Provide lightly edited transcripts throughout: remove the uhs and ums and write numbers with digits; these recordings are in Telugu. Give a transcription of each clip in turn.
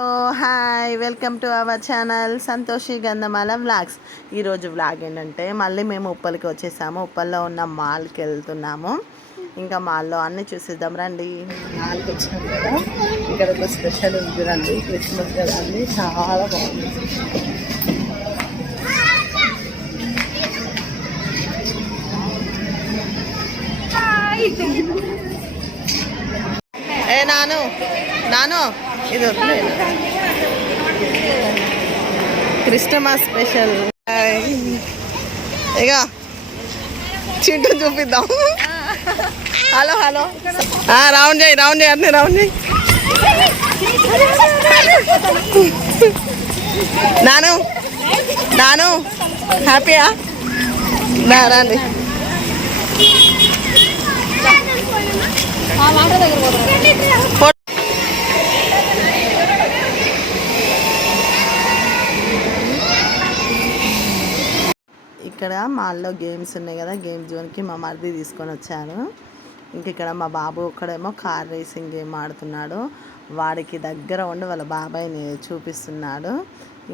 Hi, welcome to our channel Santoshi Gandhamala vlogs. ఈరోజు వ్లాగ్ ఏంటంటే మళ్ళీ మేము ఉప్పల్కి వచ్చేసాము. ఉప్పల్లో ఉన్న మాల్కి వెళ్తున్నాము. ఇంకా మాల్లో అన్నీ చూసేద్దాం రండి. మాల్కి వచ్చినాం కదా, ఇక్కడ ఒక స్పెషల్ ఉంది రండి. క్రిస్మస్ కదా అండి, చాలా బాగుంది. ఏ నాను నాను ఇది క్రిస్టమస్ స్పెషల్. ఇక చింటూ చూపిద్దాం. హలో హలో, రౌండ్ చేయి అన్నీ రౌండ్ చేయి. నాను నాను హ్యాపీయా? రండి. ఇక్కడ మాల్లో గేమ్స్ ఉన్నాయి కదా, గేమ్ జోన్కి మా మరిది తీసుకొని వచ్చాను. ఇంక ఇక్కడ మా బాబు ఒక్కడేమో కార్ రేసింగ్ గేమ్ ఆడుతున్నాడు. వాడికి దగ్గర ఉండి వాళ్ళ బాబాయ్ని చూపిస్తున్నాడు.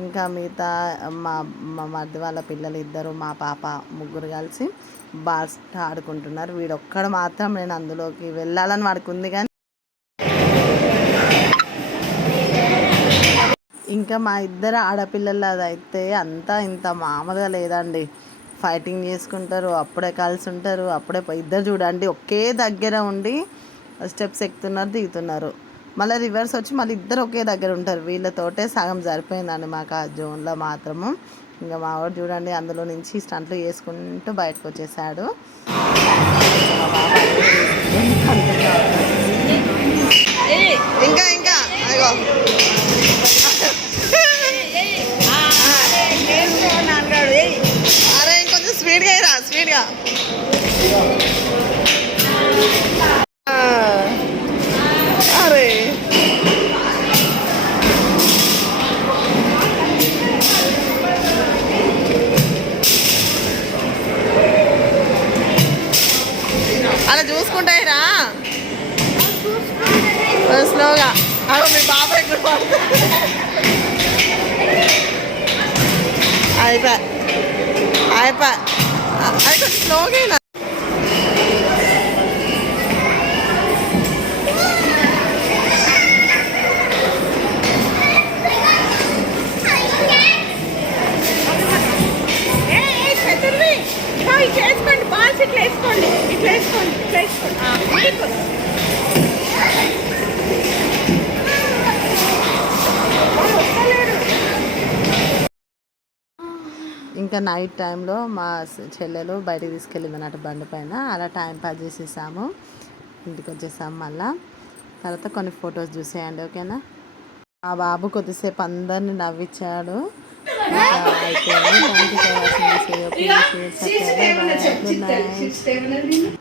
ఇంకా మిగతా మా మరిది వాళ్ళ పిల్లలు ఇద్దరు, మా పాప, ముగ్గురు కలిసి బాల్స్ ఆడుకుంటున్నారు. వీడొక్కడు మాత్రం నేను అందులోకి వెళ్ళాలని వాడికి ఉంది, కానీ ఇంకా మా ఇద్దరు ఆడపిల్లలు అదైతే అంతా ఇంత మామూలుగా లేదండి. ఫైటింగ్ చేసుకుంటారు, అప్పుడే కలిసి ఉంటారు. అప్పుడే ఇద్దరు చూడండి ఒకే దగ్గర ఉండి స్టెప్స్ ఎక్కుతున్నారు, దిగుతున్నారు. మళ్ళీ రివర్స్ వచ్చి మళ్ళీ ఇద్దరు ఒకే దగ్గర ఉంటారు. వీళ్ళతోటే సగం సరిపోయిందండి మాకు ఆ జోన్లో మాత్రము. ఇంకా మా వాడు చూడండి అందులో నుంచి స్టంట్లు వేసుకుంటూ బయటకు వచ్చేసాడు. ఇంకా ఇంకా అయ్యో అరే ఇంకొంచెం స్పీడ్గా రా, స్పీడ్గా. అరే అలా చూసుకుంటాయిరా స్లోగా. అదో మీ బాబాయ్ కూడా అయిపోయి అది కొంచెం స్లోగా. చేసుకోండి, బాల్స్ ఇట్లా వేసుకోండి, ఇట్లా వేసుకోండి, ఇట్లా వేసుకోండి. ఇంకా నైట్ టైంలో మా చెల్లెలు బయటికి తీసుకెళ్ళింది అన్నట్టు బండి పైన. అలా టైం పాస్ చేసేసాము. ఇంటికి వచ్చేసాము. మళ్ళీ తర్వాత కొన్ని ఫొటోస్ చూసేయండి, ఓకేనా? మా బాబు కొద్దిసేపు అందరిని నవ్వించాడు. అయిపోయింది. Thank you for watching this video. Please share, subscribe. Good night.